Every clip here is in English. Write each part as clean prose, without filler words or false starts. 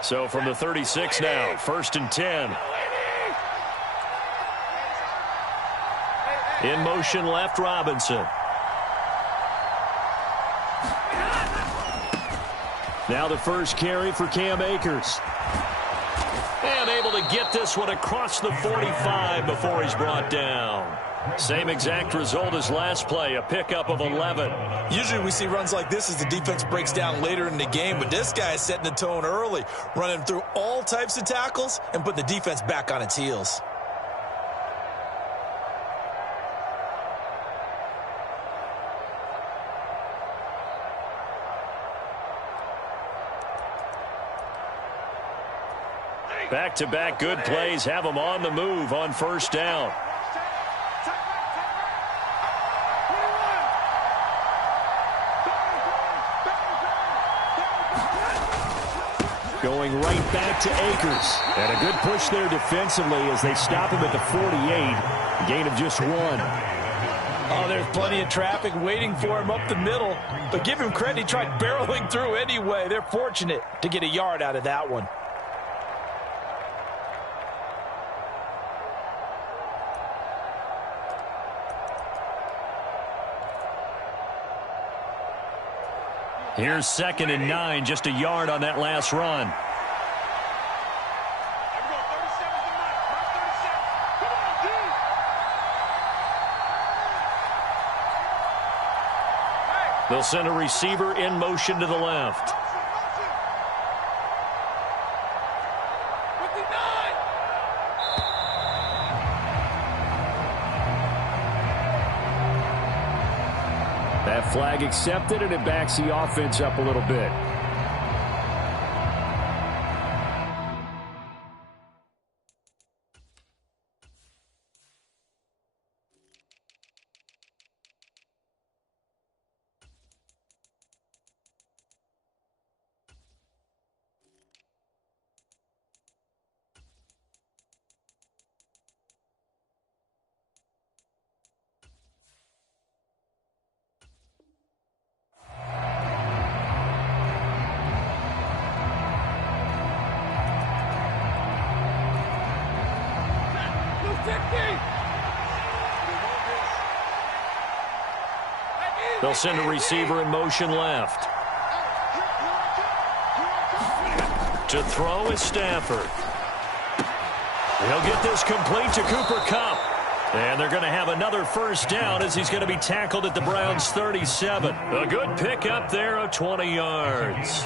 So from the 36 now, 1st and 10. In motion left, Robinson. Now the first carry for Cam Akers. And able to get this one across the 45 before he's brought down. Same exact result as last play, a pickup of 11. Usually we see runs like this as the defense breaks down later in the game, but this guy is setting the tone early, running through all types of tackles and putting the defense back on its heels. Back-to-back good plays have them on the move on 1st down. Going right back to Akers. And a good push there defensively as they stop him at the 48. Gain of just 1. Oh, there's plenty of traffic waiting for him up the middle. But give him credit, he tried barreling through anyway. They're fortunate to get a yard out of that one. Here's 2nd and 9, just a yard on that last run. They'll send a receiver in motion to the left. That flag accepted, and it backs the offense up a little bit. They'll send a receiver in motion left. To throw is Stafford. He'll get this complete to Cooper Kupp. And they're going to have another 1st down as he's going to be tackled at the Browns' 37. A good pickup there of 20 yards.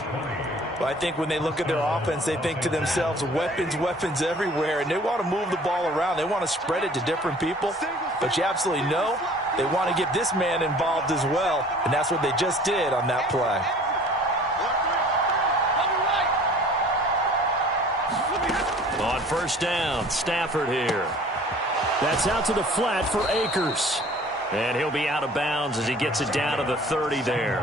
Well, I think when they look at their offense, they think to themselves, weapons, weapons everywhere, and they want to move the ball around. They want to spread it to different people. But you absolutely know they want to get this man involved as well, and that's what they just did on that play. On 1st down, Stafford here. That's out to the flat for Akers. And he'll be out of bounds as he gets it down to the 30 there.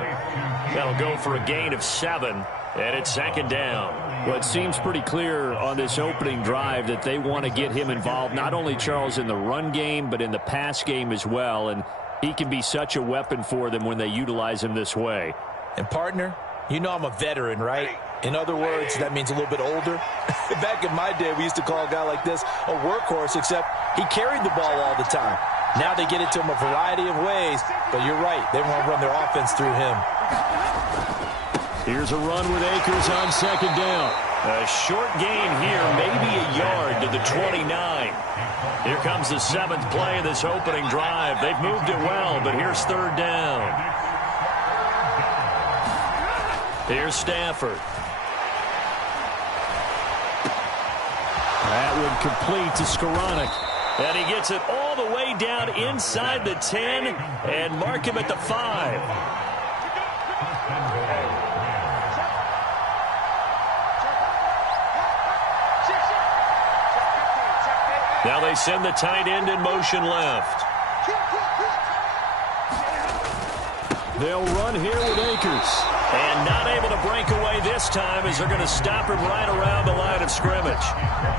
That'll go for a gain of 7, and it's 2nd down. Well, it seems pretty clear on this opening drive that they want to get him involved, not only, Charles, in the run game, but in the pass game as well. And he can be such a weapon for them when they utilize him this way. And, partner, you know I'm a veteran, right? In other words, that means a little bit older. Back in my day, we used to call a guy like this a workhorse, except he carried the ball all the time. Now they get it to him a variety of ways, but you're right. They want to run their offense through him. Here's a run with Akers on 2nd down. A short gain here, maybe a yard to the 29. Here comes the 7th play of this opening drive. They've moved it well, but here's 3rd down. Here's Stafford. That one complete to Skoranek. And he gets it all the way down inside the 10 and mark him at the 5. Now they send the tight end in motion left. They'll run here with Akers. And not able to break away this time as they're going to stop him right around the line of scrimmage.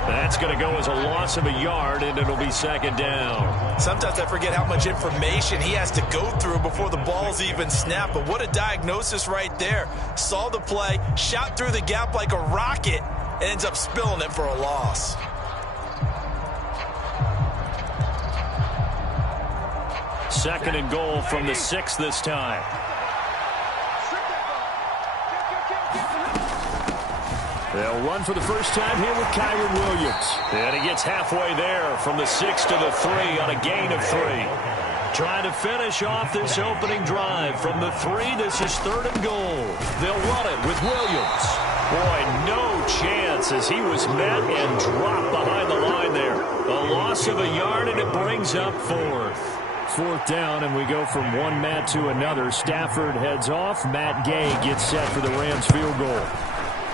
That's going to go as a loss of a yard, and it'll be second down. Sometimes I forget how much information he has to go through before the ball's even snapped. But what a diagnosis right there. Saw the play, shot through the gap like a rocket, and ends up spilling it for a loss. Second and goal from the 6 this time. They'll run for the first time here with Kyren Williams. And he gets halfway there from the 6 to the 3 on a gain of 3. Trying to finish off this opening drive from the 3. This is third and goal. They'll run it with Williams. Boy, no chance as he was met and dropped behind the line there. A loss of a yard, and it brings up fourth. Fourth down, and we go from one Matt to another. Stafford heads off. Matt Gay gets set for the Rams field goal.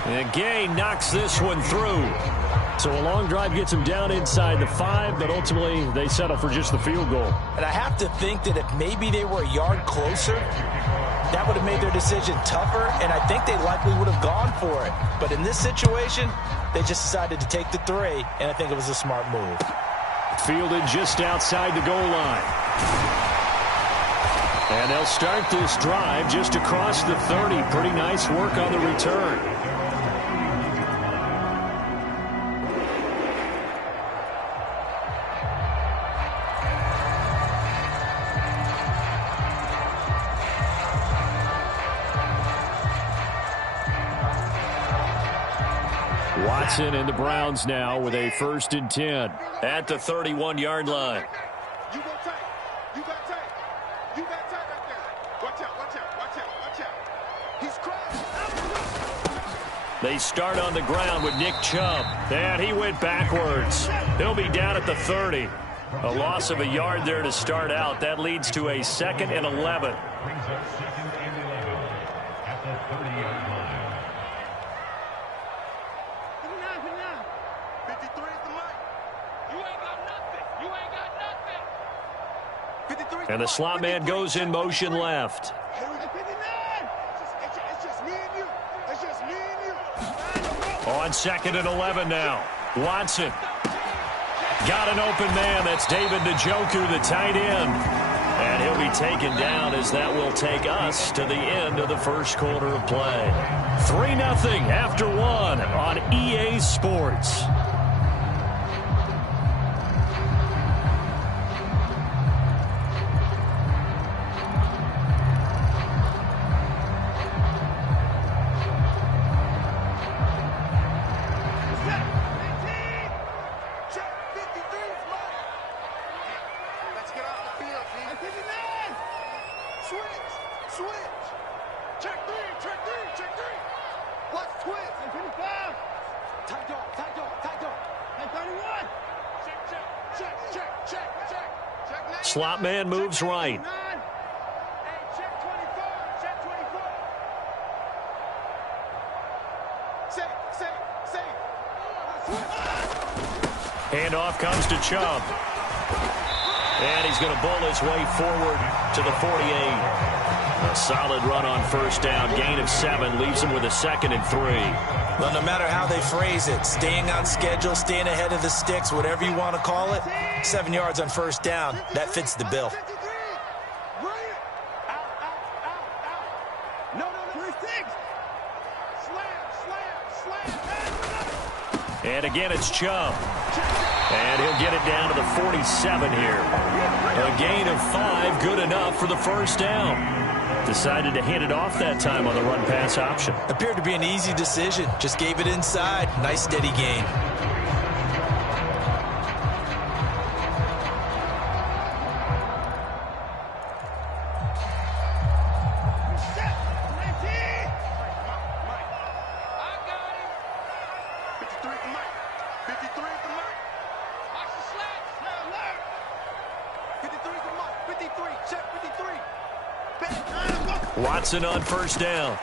And Gay knocks this one through. So a long drive gets him down inside the 5, but ultimately they settle for just the field goal. And I have to think that if maybe they were a yard closer, that would have made their decision tougher, and I think they likely would have gone for it. But in this situation, they just decided to take the 3, and I think it was a smart move. Fielded just outside the goal line. And they'll start this drive just across the 30. Pretty nice work on the return. Watson and the Browns now with a 1st and 10 at the 31-yard line. You got tape. You got tape. You got tape right there. Watch out, watch out, watch out, watch out. He's crashing. They start on the ground with Nick Chubb. And he went backwards. He'll be down at the 30. A loss of a yard there to start out. That leads to a 2nd and 11. And the slot man goes in motion left. On 2nd and 11 now. Watson. Got an open man. That's David Njoku, the tight end. And he'll be taken down as that will take us to the end of the first quarter of play. 3-0 after 1 on EA Sports. Slot man moves right. Handoff comes to Chubb. And he's going to bowl his way forward to the 48. A solid run on first down. Gain of 7 leaves him with a 2nd and 3. Well, no matter how they phrase it, staying on schedule, staying ahead of the sticks, whatever you want to call it, 7 yards on first down, that fits the bill. And again, it's Chubb. And he'll get it down to the 47 here. A gain of 5, good enough for the first down. Decided to hand it off that time on the run-pass option. Appeared to be an easy decision. Just gave it inside. Nice, steady gain. Watson on first down.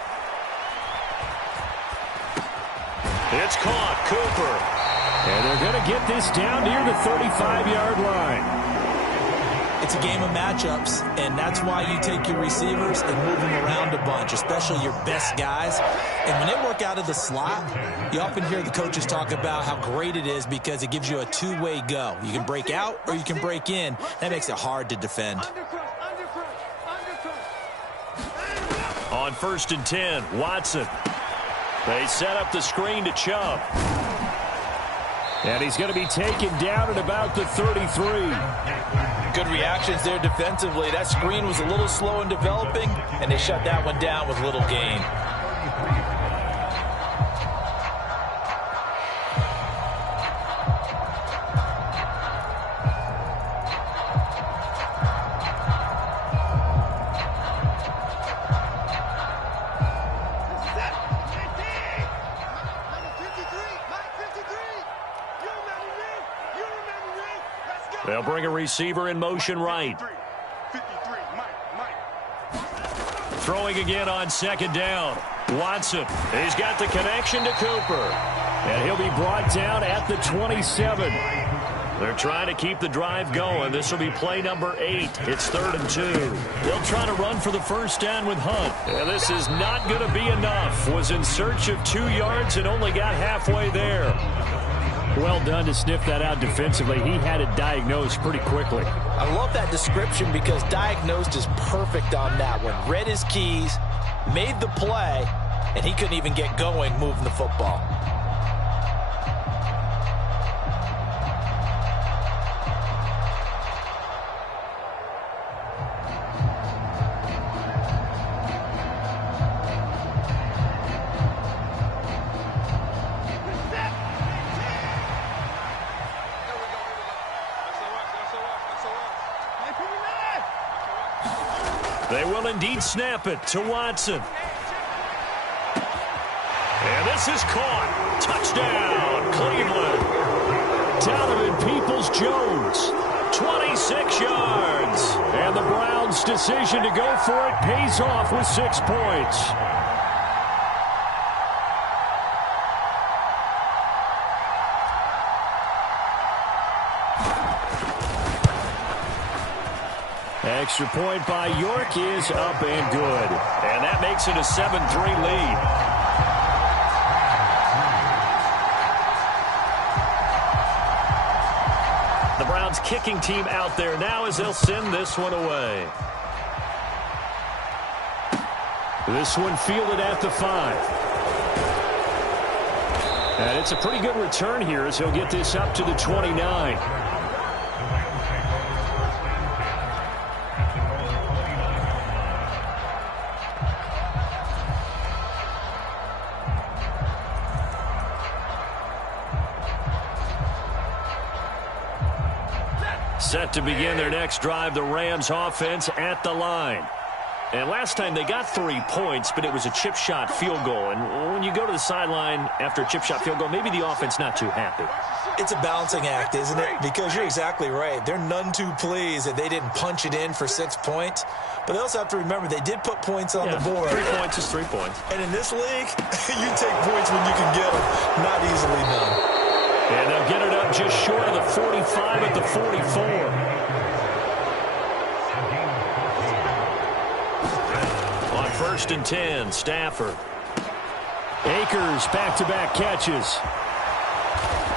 It's caught. Cooper. And they're going to get this down near the 35-yard line. It's a game of matchups, and that's why you take your receivers and move them around a bunch, especially your best guys. And when they work out of the slot, you often hear the coaches talk about how great it is because it gives you a two-way go. You can break out or you can break in. That makes it hard to defend. On 1st and 10, Watson. They set up the screen to Chubb. And he's going to be taken down at about the 33. Good reactions there defensively. That screen was a little slow in developing, and they shut that one down with little gain. They'll bring a receiver in motion right. 53, Mike. Throwing again on 2nd down. Watson. He's got the connection to Cooper. And he'll be brought down at the 27. They're trying to keep the drive going. This will be play number 8. It's 3rd and 2. They'll try to run for the first down with Hunt. And this is not going to be enough. Was in search of 2 yards and only got halfway there. Well done to sniff that out defensively. He had it diagnosed pretty quickly. I love that description because diagnosed is perfect on that one. Read his keys, made the play, and he couldn't even get going moving the football. They will indeed snap it to Watson. And this is caught. Touchdown, Cleveland. Donovan Peoples-Jones, 26 yards. And the Browns' decision to go for it pays off with 6 points. Extra point by York is up and good. And that makes it a 7-3 lead. The Browns kicking team out there now as they'll send this one away. This one fielded at the 5. And it's a pretty good return here as he'll get this up to the 29. Set to begin their next drive, the Rams offense at the line. And last time they got 3 points, but it was a chip shot field goal. And when you go to the sideline after a chip shot field goal, maybe the offense not too happy. It's a balancing act, isn't it? Because you're exactly right. They're none too pleased that they didn't punch it in for 6 points. But they also have to remember they did put points on the board. 3 points is 3 points. And in this league, you take points when you can get them. Not easily done. And they'll get it up just short of the 45 at the 44. On 1st and 10, Stafford. Akers back-to-back catches.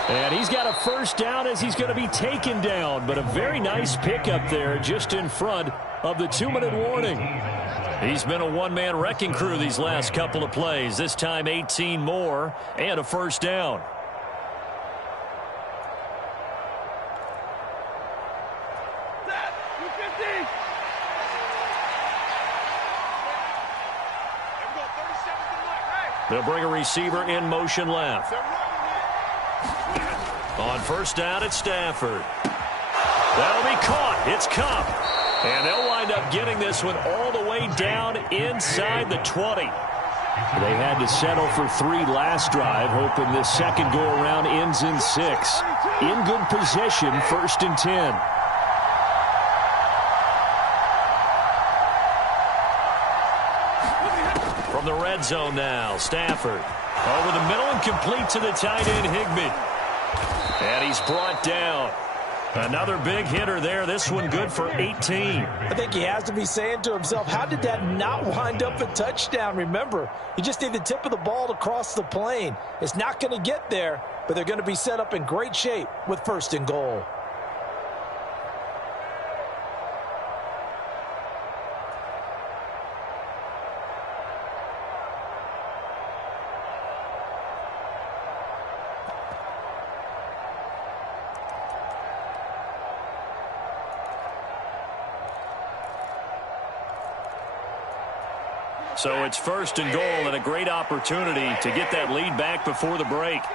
And he's got a first down as he's going to be taken down. But a very nice pickup there just in front of the 2-minute warning. He's been a one-man wrecking crew these last couple of plays. This time 18 more and a first down. They'll bring a receiver in motion left. On 1st down, it's Stafford. That'll be caught. It's Kupp. And they'll wind up getting this one all the way down inside the 20. They had to settle for 3 last drive, hoping this second go-around ends in 6. In good position, 1st and 10. From the red zone now, Stafford. Over the middle and complete to the tight end, Higbee. And he's brought down. Another big hitter there. This one good for 18. I think he has to be saying to himself, how did that not wind up a touchdown? Remember, you just need the tip of the ball to cross the plane. It's not going to get there, but they're going to be set up in great shape with 1st and goal. So it's 1st and goal and a great opportunity to get that lead back before the break.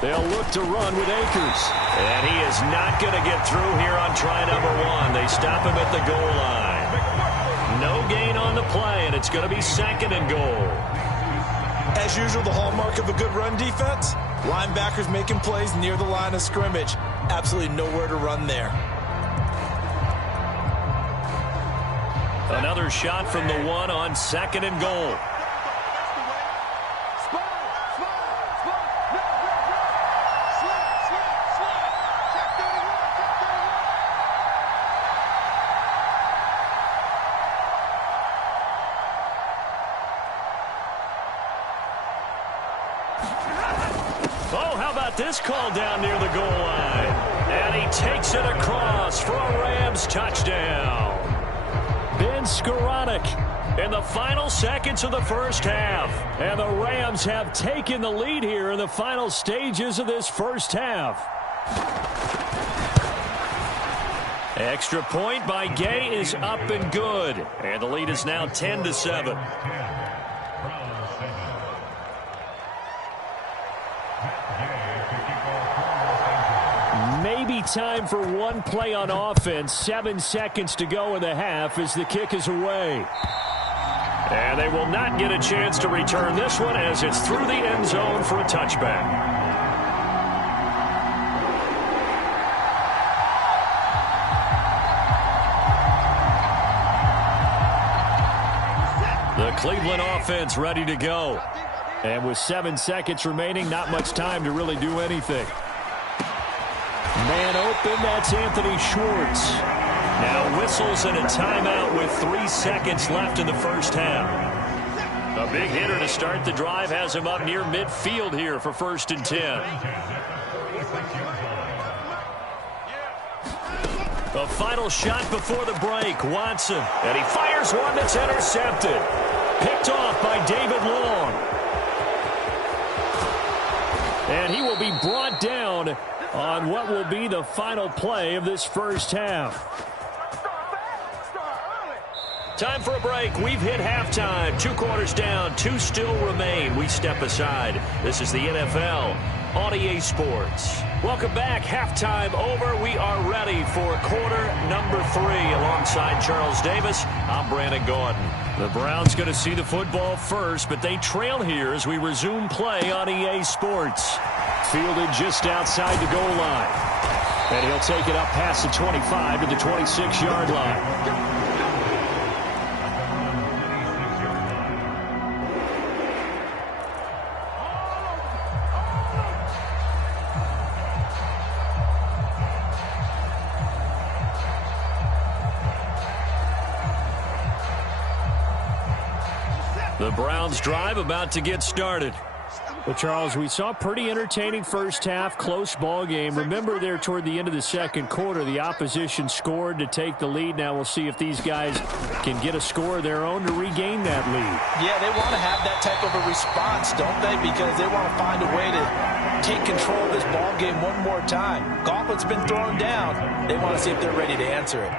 They'll look to run with Akers. And he is not going to get through here on try number 1. They stop him at the goal line. No gain on the play, and it's going to be 2nd and goal. As usual, the hallmark of a good run defense, linebackers making plays near the line of scrimmage. Absolutely nowhere to run there. Another shot from the 1 on 2nd and goal. Oh, how about this call down near the goal line? And he takes it across for a Rams touchdown. Ben Skoranek in the final seconds of the first half. And the Rams have taken the lead here in the final stages of this first half. Extra point by Gay is up and good. And the lead is now 10-7. Maybe time for one play on offense. 7 seconds to go in the half as the kick is away. And they will not get a chance to return this one as it's through the end zone for a touchback. The Cleveland offense ready to go. And with 7 seconds remaining, not much time to really do anything. Man open, that's Anthony Schwartz. Now whistles and a timeout with 3 seconds left in the first half. A big hitter to start the drive has him up near midfield here for 1st and 10. A final shot before the break, Watson. And he fires one that's intercepted. Picked off by David Long. And he will be brought down on what will be the final play of this first half. Time for a break. We've hit halftime. 2 quarters down. 2 still remain. We step aside. This is the NFL on EA Sports. Welcome back. Halftime over. We are ready for quarter number 3. Alongside Charles Davis, I'm Brandon Gordon. The Browns going to see the football first, but they trail here as we resume play on EA Sports. Fielded just outside the goal line. And he'll take it up past the 25 to the 26-yard line. The Browns drive about to get started. Well, Charles, we saw a pretty entertaining first half, close ball game. Remember there toward the end of the second quarter, the opposition scored to take the lead. Now we'll see if these guys can get a score of their own to regain that lead. Yeah, they want to have that type of a response, don't they? Because they want to find a way to take control of this ball game one more time. Gauntlet's been thrown down. They want to see if they're ready to answer it.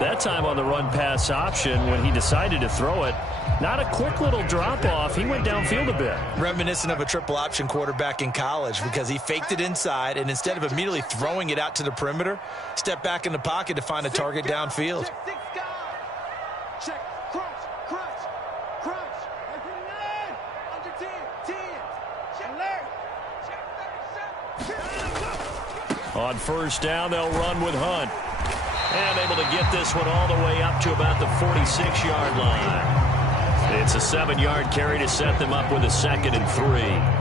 That time on the run-pass option when he decided to throw it, not a quick little drop-off. He went downfield a bit. Reminiscent of a triple option quarterback in college because he faked it inside, and instead of immediately throwing it out to the perimeter, stepped back in the pocket to find a target downfield. Check, crunch, crunch, crunch. Under 10, 10. Alert. Check 37. On first down, they'll run with Hunt. And able to get this one all the way up to about the 46-yard line. It's a 7-yard carry to set them up with a 2nd and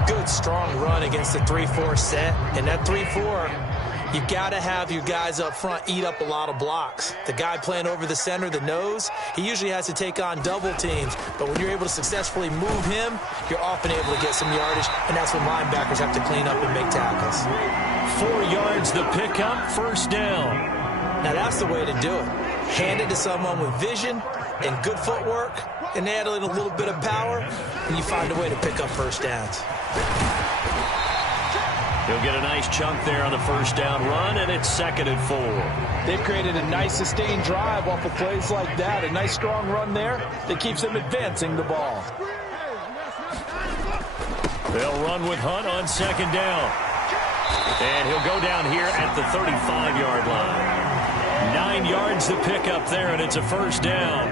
3. Good, strong run against the 3-4 set. And that 3-4, you got to have your guys up front eat up a lot of blocks. The guy playing over the center, the nose, he usually has to take on double teams. But when you're able to successfully move him, you're often able to get some yardage, and that's when linebackers have to clean up and make tackles. 4 yards the pickup, 1st down. Now that's the way to do it. Hand it to someone with vision and good footwork, and add in a little bit of power, and you find a way to pick up 1st downs. He'll get a nice chunk there on the 1st down run, and it's 2nd and 4. They've created a nice sustained drive off of plays like that. A nice strong run there that keeps them advancing the ball. They'll run with Hunt on 2nd down. And he'll go down here at the 35-yard line. 9 yards to pick up there, and it's a 1st down.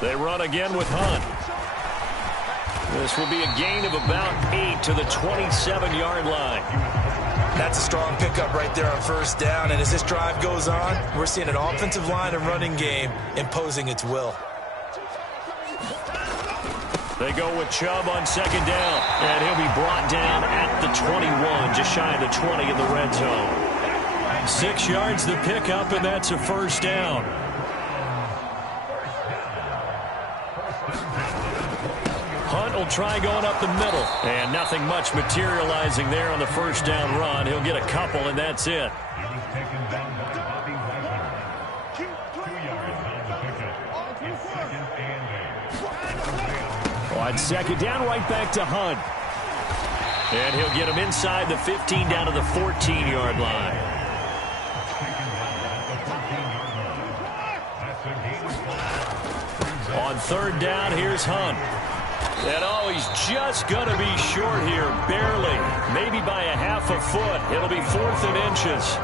They run again with Hunt. This will be a gain of about 8 to the 27-yard line. That's a strong pickup right there on 1st down, and as this drive goes on, we're seeing an offensive line and running game imposing its will. They go with Chubb on 2nd down, and he'll be brought down at the 21, just shy of the 20 in the red zone. 6 yards the pickup, and that's a 1st down. Hunt will try going up the middle, and nothing much materializing there on the 1st down run. He'll get a couple, and that's it. On 2nd down, right back to Hunt. And he'll get him inside the 15 down to the 14-yard line. On 3rd down, here's Hunt. And oh, he's just going to be short here, barely. Maybe by a half a foot. It'll be 4th and inches.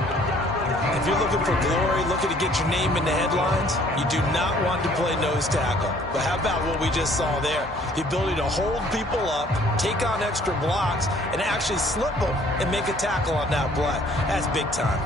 If you're looking for glory, looking to get your name in the headlines, you do not want to play nose tackle. But how about what we just saw there? The ability to hold people up, take on extra blocks, and actually slip them and make a tackle on that play. That's big time.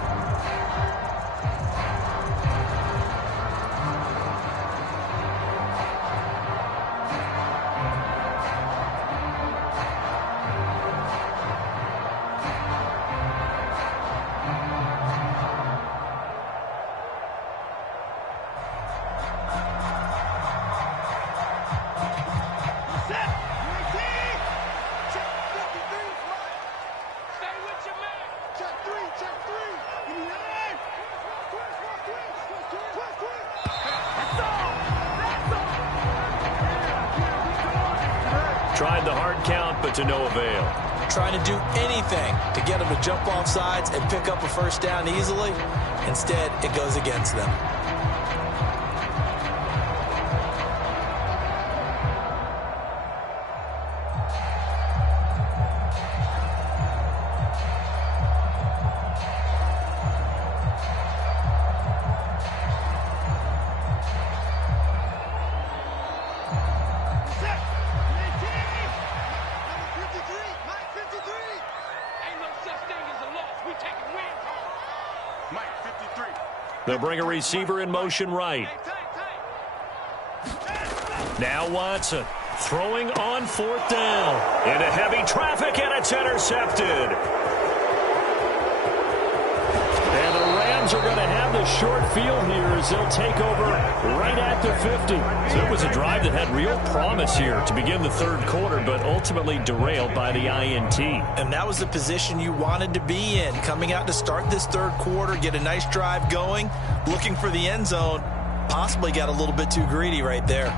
Tried the hard count, but to no avail. Trying to do anything to get them to jump off sides and pick up a 1st down easily. Instead, it goes against them. They'll bring a receiver in motion right. Now Watson throwing on 4th down. Into heavy traffic, and it's intercepted. And the Rams are going to have the short field here as they'll take over right at the 50. So it was a drive that had real promise here to begin the 3rd quarter, but ultimately derailed by the INT. And that was the position you wanted to be in, coming out to start this 3rd quarter, get a nice drive going, looking for the end zone. Possibly got a little bit too greedy right there.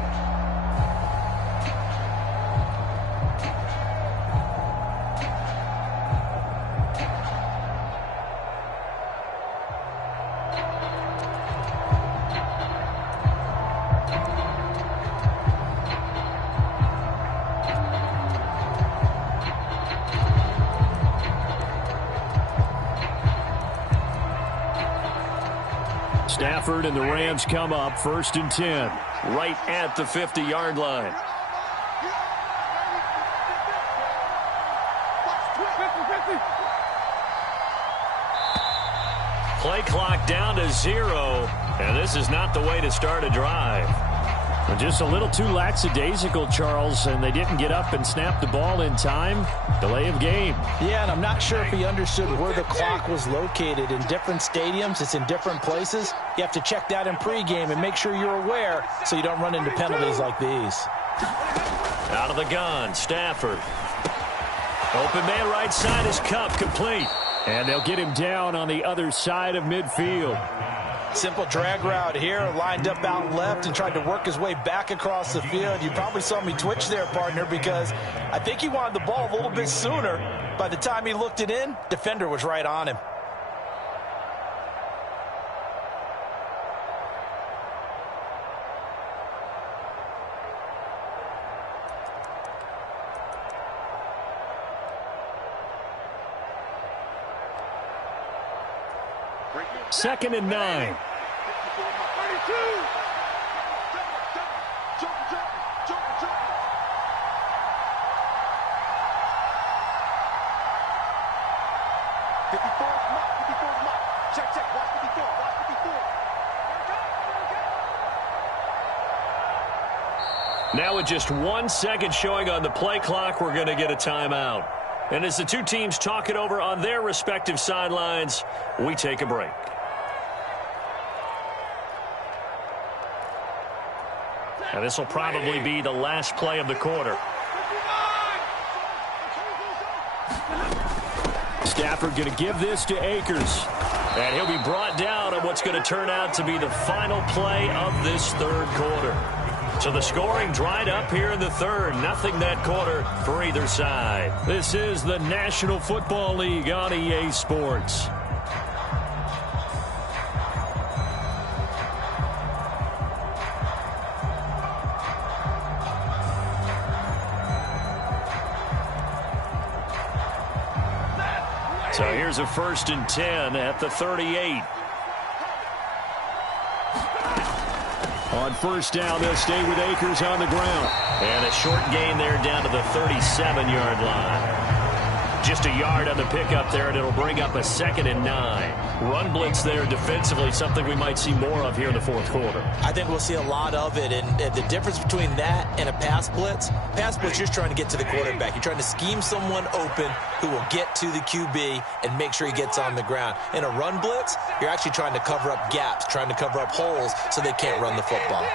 Stafford and the Rams come up 1st and 10, right at the 50-yard line. Play clock down to 0, and this is not the way to start a drive. Just a little too lackadaisical, Charles, and they didn't get up and snap the ball in time. Delay of game. Yeah, and I'm not sure if he understood where the clock was located. In different stadiums, it's in different places. You have to check that in pregame and make sure you're aware so you don't run into penalties like these. Out of the gun, Stafford. Open man right side is Kupp, complete. And they'll get him down on the other side of midfield. Simple drag route here, lined up out left and tried to work his way back across the field. You probably saw me twitch there, partner, because I think he wanted the ball a little bit sooner. By the time he looked it in, defender was right on him. Second and 9. Now with just 1 second showing on the play clock, we're going to get a timeout. And as the two teams talk it over on their respective sidelines, we take a break. Now this will probably be the last play of the quarter. Stafford going to give this to Akers. And he'll be brought down on what's going to turn out to be the final play of this third quarter. So the scoring dried up here in the third. Nothing that quarter for either side. This is the National Football League on EA Sports. So here's a 1st and 10 at the 38. On first down, they'll stay with Akers on the ground. And a short gain there down to the 37-yard line. Just a yard on the pickup there, and it'll bring up a 2nd and 9. Run blitz there defensively, something we might see more of here in the fourth quarter. I think we'll see a lot of it, and the difference between that and a pass blitz, you're just trying to get to the quarterback. You're trying to scheme someone open who will get to the QB and make sure he gets on the ground. In a run blitz, you're actually trying to cover up gaps, trying to cover up holes so they can't run the football.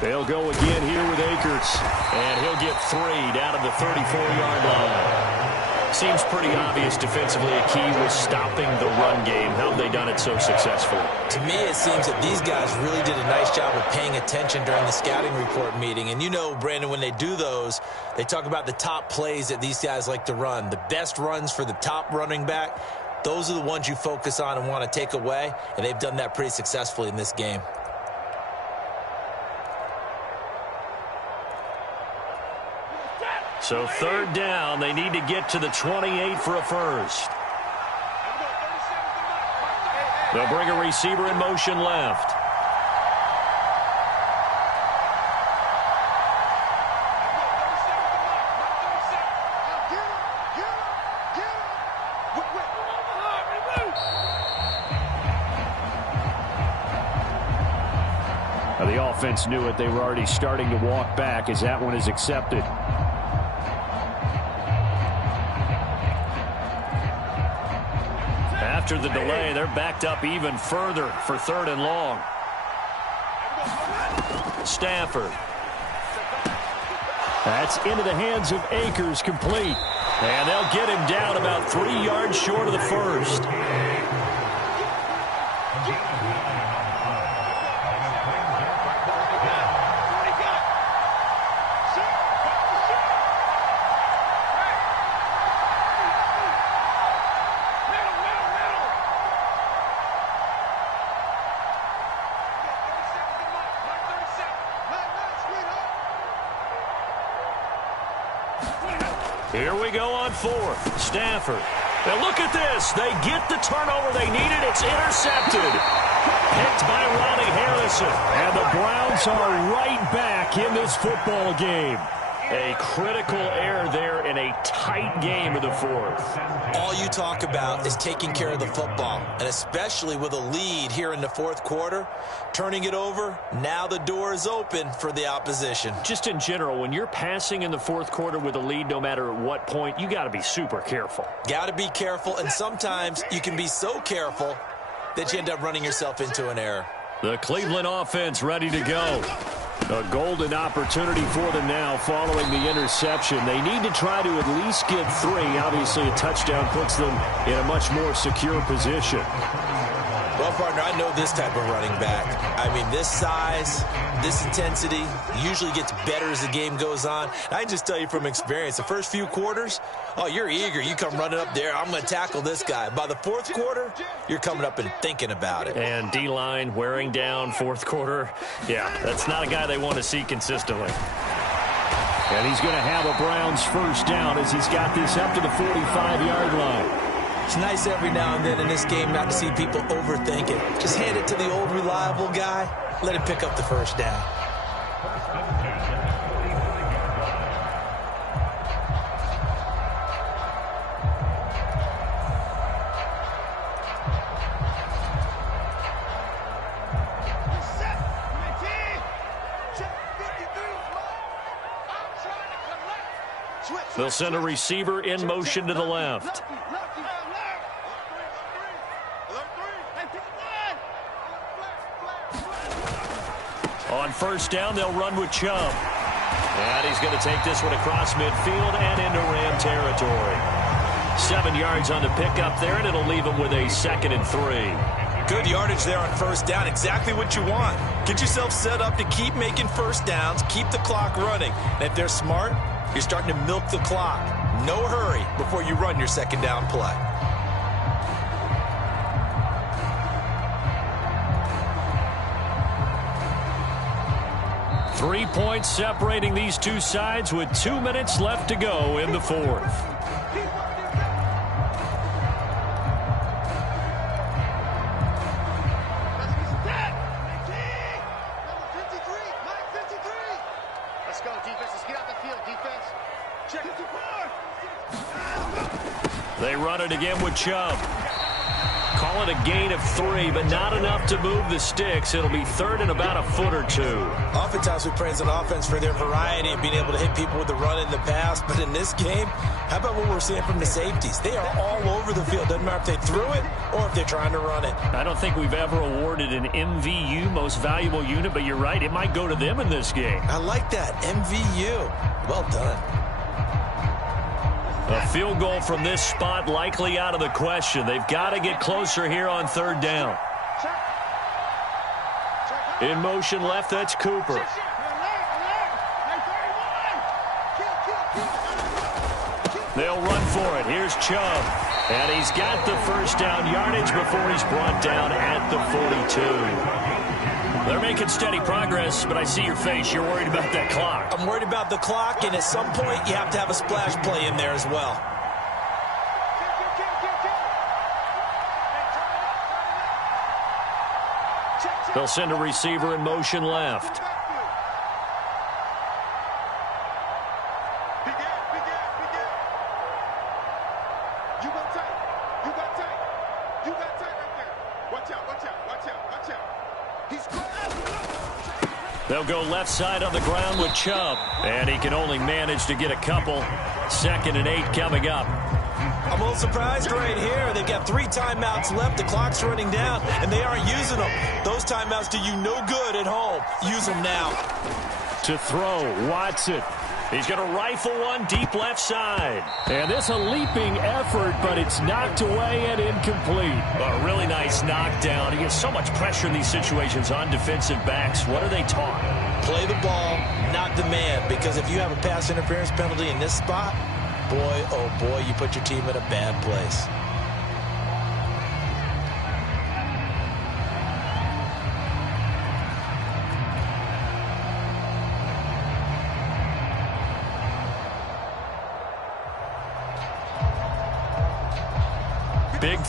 They'll go again here with Akers. And he'll get 3 down to the 34-yard line. Seems pretty obvious defensively a key was stopping the run game. How have they done it so successfully? To me, it seems that these guys really did a nice job of paying attention during the scouting report meeting. And you know, Brandon, when they do those, they talk about the top plays that these guys like to run. The best runs for the top running back, those are the ones you focus on and want to take away. And they've done that pretty successfully in this game. So 3rd down, they need to get to the 28 for a first. They'll bring a receiver in motion left. Now the offense knew it. They were already starting to walk back as that one is accepted. After the delay, they're backed up even further for 3rd and long. Stafford. That's into the hands of Akers, complete. And they'll get him down about 3 yards short of the first. Here we go on 4th. Stafford. Now look at this. They get the turnover they needed. It's intercepted. Picked by Ronnie Harrison. And the Browns are right back in this football game. A critical error there in a tight game of the fourth. All you talk about is taking care of the football, and especially with a lead here in the fourth quarter, turning it over, now the door is open for the opposition. Just in general, when you're passing in the fourth quarter with a lead, no matter at what point, you got to be super careful. Got to be careful, and sometimes you can be so careful that you end up running yourself into an error. The Cleveland offense ready to go. A golden opportunity for them now following the interception. They need to try to at least get 3. Obviously, a touchdown puts them in a much more secure position. Well, partner, I know this type of running back. I mean, this size, this intensity usually gets better as the game goes on. And I can just tell you from experience, the first few quarters, oh, you're eager. You come running up there, I'm going to tackle this guy. By the fourth quarter, you're coming up and thinking about it. And D-line wearing down fourth quarter. Yeah, that's not a guy they want to see consistently. And he's going to have a Browns first down as he's got this up to the 45-yard line. It's nice every now and then in this game not to see people overthink it. Just hand it to the old reliable guy. Let him pick up the first down. They'll send a receiver in motion to the left. On first down, they'll run with Chubb. And he's going to take this one across midfield and into Ram territory. 7 yards on the pickup there, and it'll leave him with a 2nd and 3. Good yardage there on first down. Exactly what you want. Get yourself set up to keep making first downs, keep the clock running. And if they're smart, you're starting to milk the clock. No hurry before you run your second down play. Three points separating these two sides with 2 minutes left to go in the fourth. Let's go, defense. Let's get out the field, defense. Check it. They run it again with Chubb. Call it a gain of 3, but not enough to move the sticks. It'll be third and about a foot or 2. Oftentimes we praise an offense for their variety and being able to hit people with the run in the pass. But in this game, how about what we're seeing from the safeties? They are all over the field. Doesn't matter if they threw it or if they're trying to run it. I don't think we've ever awarded an MVU, most valuable unit, but you're right. It might go to them in this game. I like that. MVU. Well done. A field goal from this spot likely out of the question. They've got to get closer here on third down. In motion left, that's Cooper. They'll run for it. Here's Chubb. And he's got the first down yardage before he's brought down at the 42. They're making steady progress, but I see your face. You're worried about that clock. I'm worried about the clock, and at some point, you have to have a splash play in there as well. They'll send a receiver in motion left. They'll go left side on the ground with Chubb, and he can only manage to get a couple. 2nd and 8 coming up. I'm a little surprised right here. They've got 3 timeouts left. The clock's running down, and they aren't using them. Those timeouts do you no good at home. Use them now. To throw, Watson. He's going to rifle one deep left side. And this a leaping effort, but it's knocked away and incomplete. A really nice knockdown. He gets so much pressure in these situations on defensive backs. What are they taught? Play the ball, not the man. Because if you have a pass interference penalty in this spot, boy, oh boy, you put your team in a bad place.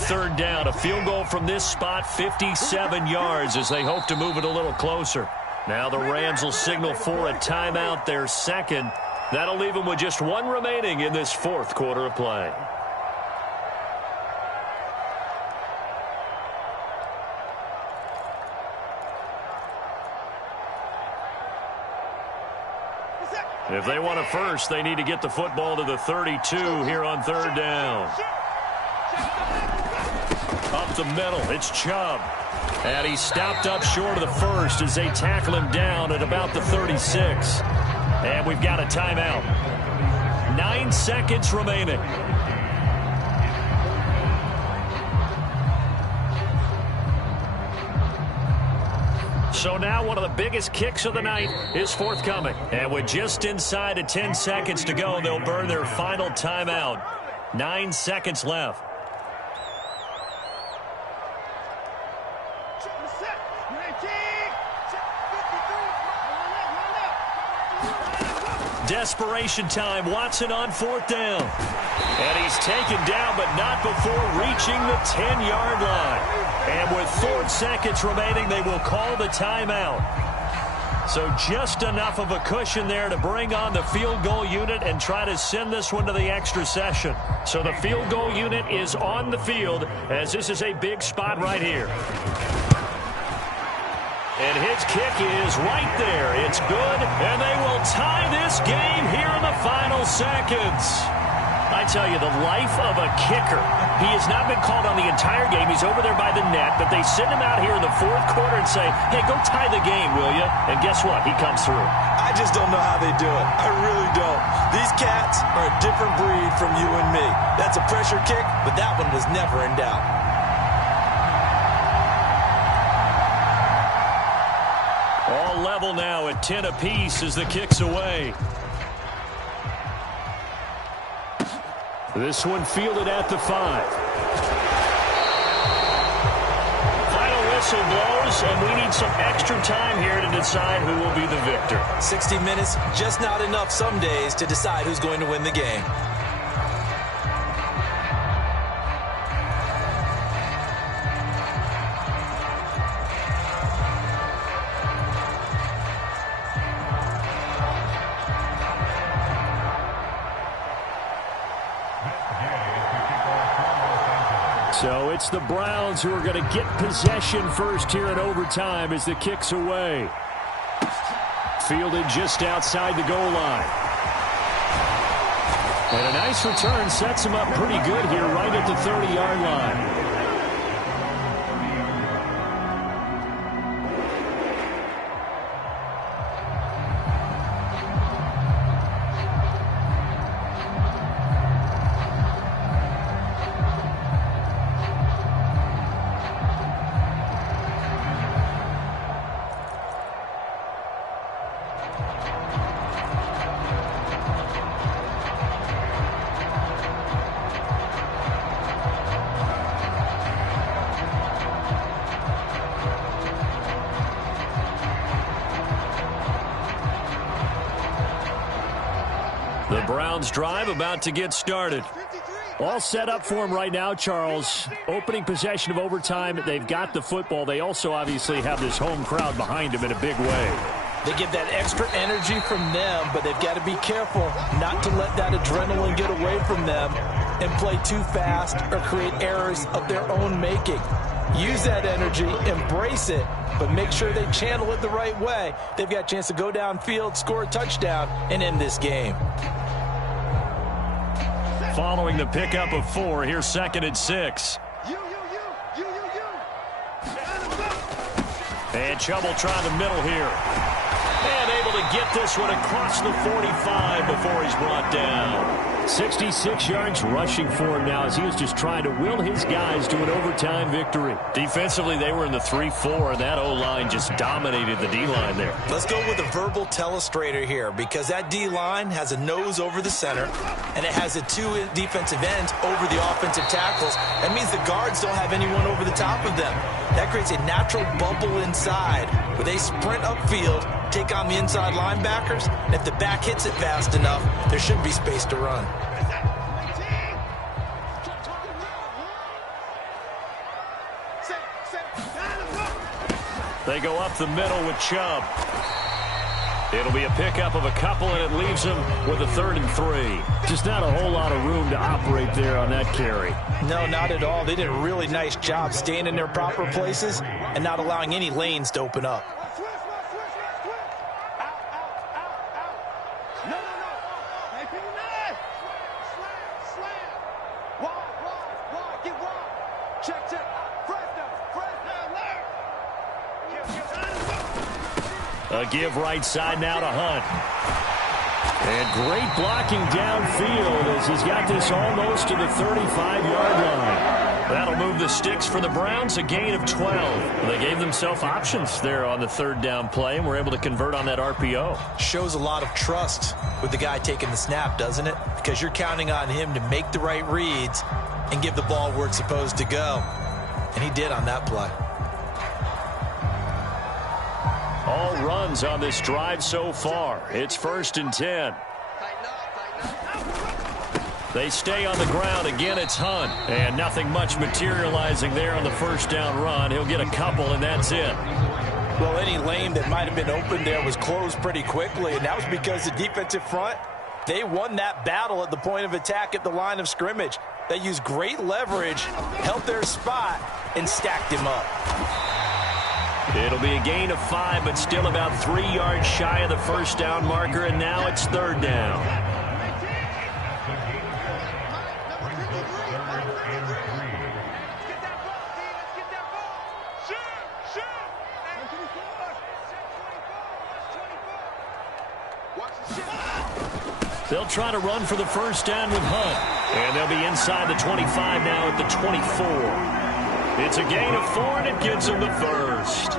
third down. A field goal from this spot, 57 yards, as they hope to move it a little closer. Now the Rams will signal for a timeout, their second. That'll leave them with just one remaining in this fourth quarter of play. If they want a first, they need to get the football to the 32 here on third down. Up the middle, it's Chubb. And he's stopped up short of the first as they tackle him down at about the 36. And we've got a timeout. 9 seconds remaining. So now one of the biggest kicks of the night is forthcoming. And with just inside of 10 seconds to go, they'll burn their final timeout. 9 seconds left. Desperation time. Watson on fourth down. And he's taken down, but not before reaching the 10-yard line. And with 4 seconds remaining, they will call the timeout. So just enough of a cushion there to bring on the field goal unit and try to send this one to the extra session. So the field goal unit is on the field, as this is a big spot right here. And his kick is right there. It's good, and they will tie this game here in the final seconds. I tell you, the life of a kicker. He has not been called on the entire game. He's over there by the net, but they send him out here in the fourth quarter and say, hey, go tie the game, will you? And guess what? He comes through. I just don't know how they do it. I really don't. These cats are a different breed from you and me. That's a pressure kick, but that one was never in doubt. All level now at 10 apiece as the kick's away. This one fielded at the 5. Final whistle blows, and we need some extra time here to decide who will be the victor. 60 minutes, just not enough some days to decide who's going to win the game. So it's the Browns who are going to get possession first here in overtime as the kick's away. Fielded just outside the goal line. And a nice return sets him up pretty good here right at the 30-yard line. The Browns drive about to get started. All set up for him right now, Charles. Opening possession of overtime. They've got the football. They also obviously have this home crowd behind them in a big way. They get that extra energy from them, but they've got to be careful not to let that adrenaline get away from them and play too fast or create errors of their own making. Use that energy, embrace it, but make sure they channel it the right way. They've got a chance to go downfield, score a touchdown, and end this game. Following the pickup of 4, here's 2nd and 6. And Chubb will try the middle here. And able to get this one across the 45 before he's brought down. 66 yards rushing for him now as he was just trying to will his guys to an overtime victory. Defensively, they were in the 3-4, and that O-line just dominated the D-line there. Let's go with a verbal telestrator here because that D-line has a nose over the center, and it has a 2 defensive ends over the offensive tackles. That means the guards don't have anyone over the top of them. That creates a natural bubble inside where they sprint upfield, take on the inside linebackers, and if the back hits it fast enough, there should be space to run. They go up the middle with Chubb. It'll be a pickup of a couple, and it leaves him with a 3rd and 3. Just not a whole lot of room to operate there on that carry. No, not at all. They did a really nice job staying in their proper places and not allowing any lanes to open up. A give right side now to Hunt. And great blocking downfield as he's got this almost to the 35-yard line. That'll move the sticks for the Browns, a gain of 12. They gave themselves options there on the 3rd down play and were able to convert on that RPO. Shows a lot of trust with the guy taking the snap, doesn't it? Because you're counting on him to make the right reads and give the ball where it's supposed to go. And he did on that play. All runs on this drive so far. It's 1st and 10. They stay on the ground. Again, it's Hunt. And nothing much materializing there on the 1st down run. He'll get a couple, and that's it. Well, any lane that might have been open there was closed pretty quickly, and that was because the defensive front, they won that battle at the point of attack at the line of scrimmage. They used great leverage, held their spot, and stacked him up. It'll be a gain of 5, but still about 3 yards shy of the 1st down marker, and now it's 3rd down. They'll try to run for the 1st down with Hunt, and they'll be inside the 25 now at the 24. It's a gain of 4, and it gives them the 1st.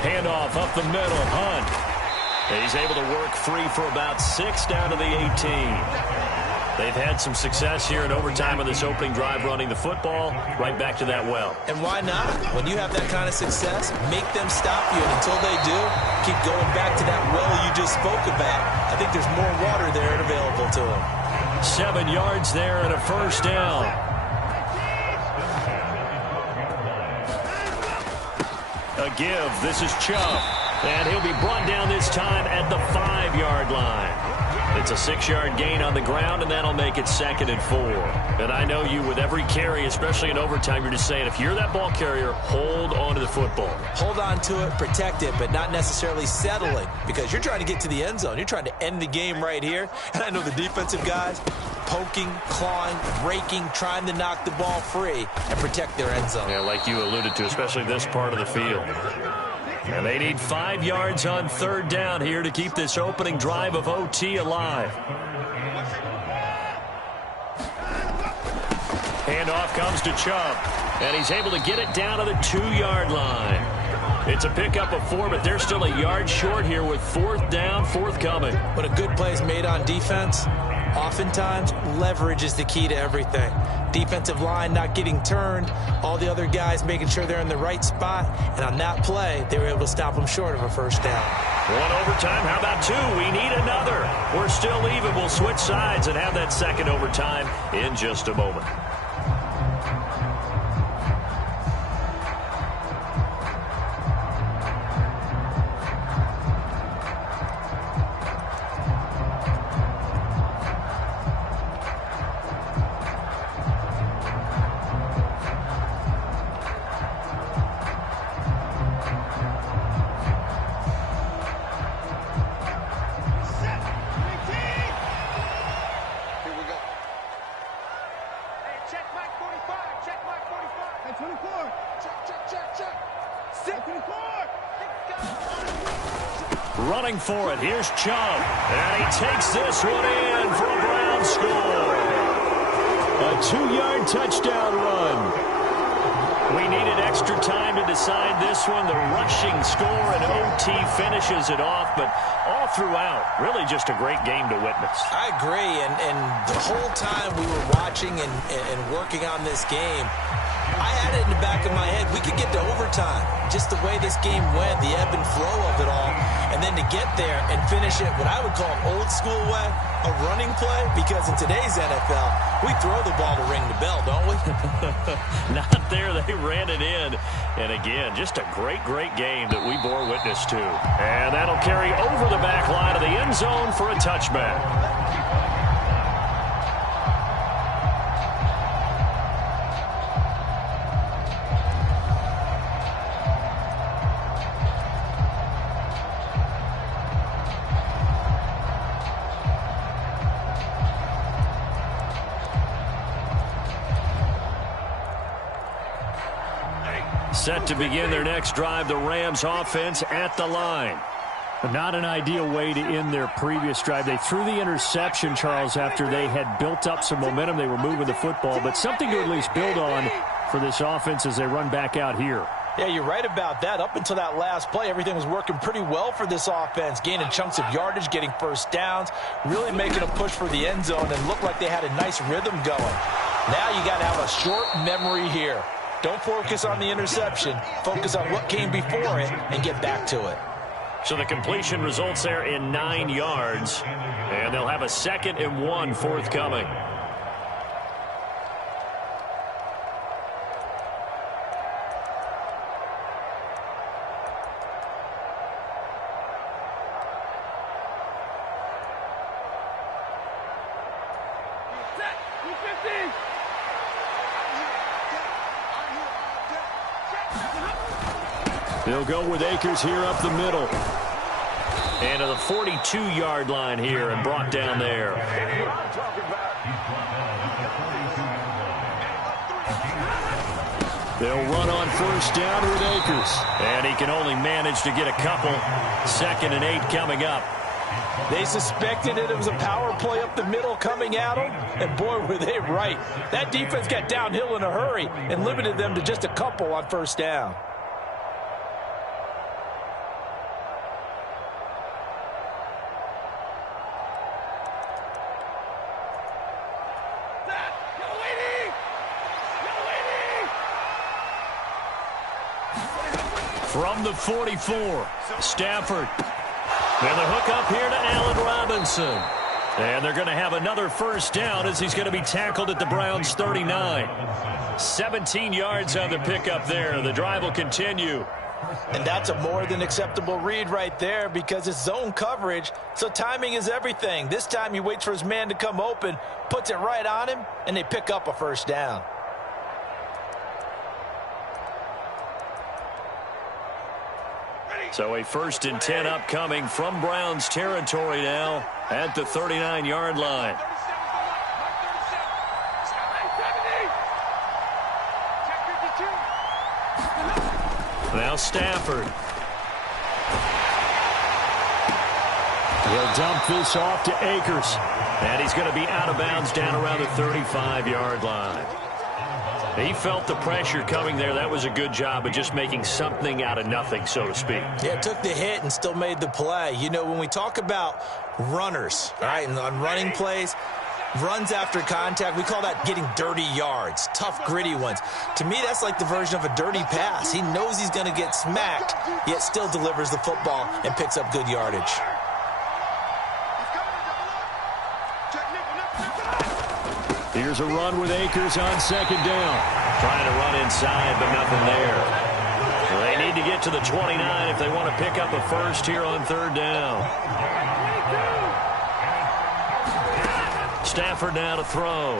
Handoff up the middle, Hunt. He's able to work free for about 6 down to the 18. They've had some success here in overtime on this opening drive running the football. Right back to that well. And why not? When you have that kind of success, make them stop you. And until they do, keep going back to that well you just spoke about. I think there's more water there and available to them. 7 yards there and a 1st down. A give. This is Chubb. And he'll be brought down this time at the 5-yard line. It's a 6-yard gain on the ground, and that'll make it 2nd and 4. And I know you, with every carry, especially in overtime, you're just saying, if you're that ball carrier, hold on to the football. Hold on to it, protect it, but not necessarily settling, because you're trying to get to the end zone. You're trying to end the game right here. And I know the defensive guys poking, clawing, raking, trying to knock the ball free and protect their end zone. Yeah, like you alluded to, especially this part of the field. And they need 5 yards on 3rd down here to keep this opening drive of OT alive. Handoff comes to Chubb, and he's able to get it down to the 2-yard line. It's a pickup of 4, but they're still a yard short here with 4th down, forthcoming. When a good play is made on defense, oftentimes leverage is the key to everything. Defensive line not getting turned, all the other guys making sure they're in the right spot, and on that play, they were able to stop them short of a 1st down. 1 overtime, how about 2? We need another. We're still even. We'll switch sides and have that 2nd overtime in just a moment. Running for it. Here's Chubb. And he takes this one in for a Brown score. A 2-yard touchdown run. We needed extra time to decide this one. The rushing score and OT finishes it off. But all throughout, really just a great game to witness. I agree. And the whole time we were watching and working on this game, I had it in the back of my head. We could get to overtime. Just the way this game went, the ebb and flow of it all. And then to get there and finish it what I would call an old school way, a running play, because in today's NFL, we throw the ball to ring the bell, don't we? Not there. They ran it in. And again, just a great, great game that we bore witness to. And that'll carry over the back line of the end zone for a touchback. Set to begin their next drive, the Rams offense at the line. Not an ideal way to end their previous drive. They threw the interception, Charles, after they had built up some momentum. They were moving the football, but something to at least build on for this offense as they run back out here. Yeah, you're right about that. Up until that last play, everything was working pretty well for this offense, gaining chunks of yardage, getting first downs, really making a push for the end zone, and looked like they had a nice rhythm going. Now you got to have a short memory here. Don't focus on the interception. Focus on what came before it and get back to it. So the completion results there in 9 yards, and they'll have a 2nd and 1 forthcoming. They'll go with Akers here up the middle. And to the 42-yard line here and brought down there. They'll run on first down with Akers. And he can only manage to get a couple. 2nd and 8 coming up. They suspected it was a power play up the middle coming at them, and boy, were they right. That defense got downhill in a hurry and limited them to just a couple on first down. From the 44, Stafford. And the hook up here to Allen Robinson. And they're going to have another first down as he's going to be tackled at the Browns' 39. 17 yards on the pickup there. The drive will continue. And that's a more than acceptable read right there because it's zone coverage, so timing is everything. This time he waits for his man to come open, puts it right on him, and they pick up a first down. So a 1st and 10 upcoming from Browns territory now at the 39-yard line. Now Stafford. He'll dump this off to Akers. And he's going to be out of bounds down around the 35-yard line. He felt the pressure coming there. That was a good job of just making something out of nothing, so to speak. Yeah, took the hit and still made the play. You know, when we talk about runners, all right, and on running plays, runs after contact, we call that getting dirty yards, tough, gritty ones. To me, that's like the version of a dirty pass. He knows he's going to get smacked, yet still delivers the football and picks up good yardage. Here's a run with Akers on 2nd down. Trying to run inside, but nothing there. Well, they need to get to the 29 if they want to pick up a first here on 3rd down. Stafford now to throw.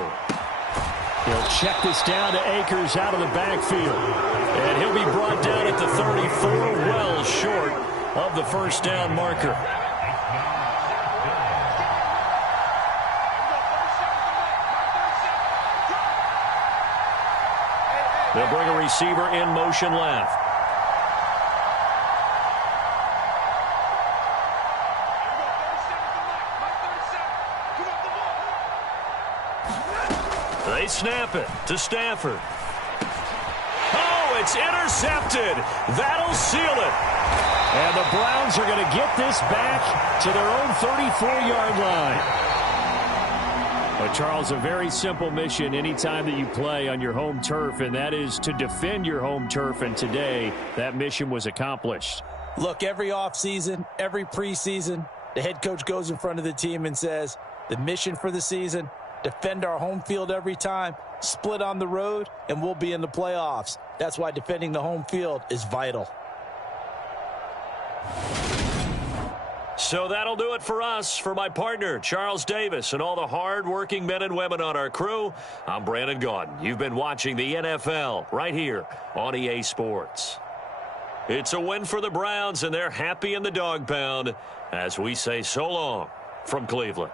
He'll check this down to Akers out of the backfield. And he'll be brought down at the 34, well short of the first down marker. They'll bring a receiver in motion left. They snap it to Stafford. Oh, it's intercepted. That'll seal it. And the Browns are going to get this back to their own 34-yard line. Charles, a very simple mission anytime that you play on your home turf, and that is to defend your home turf, and today that mission was accomplished. Look, every offseason, every preseason, the head coach goes in front of the team and says, the mission for the season, defend our home field every time, split on the road, and we'll be in the playoffs. That's why defending the home field is vital. So that'll do it for us. For my partner, Charles Davis, and all the hard-working men and women on our crew, I'm Brandon Gaudin. You've been watching the NFL right here on EA Sports. It's a win for the Browns, and they're happy in the dog pound as we say so long from Cleveland.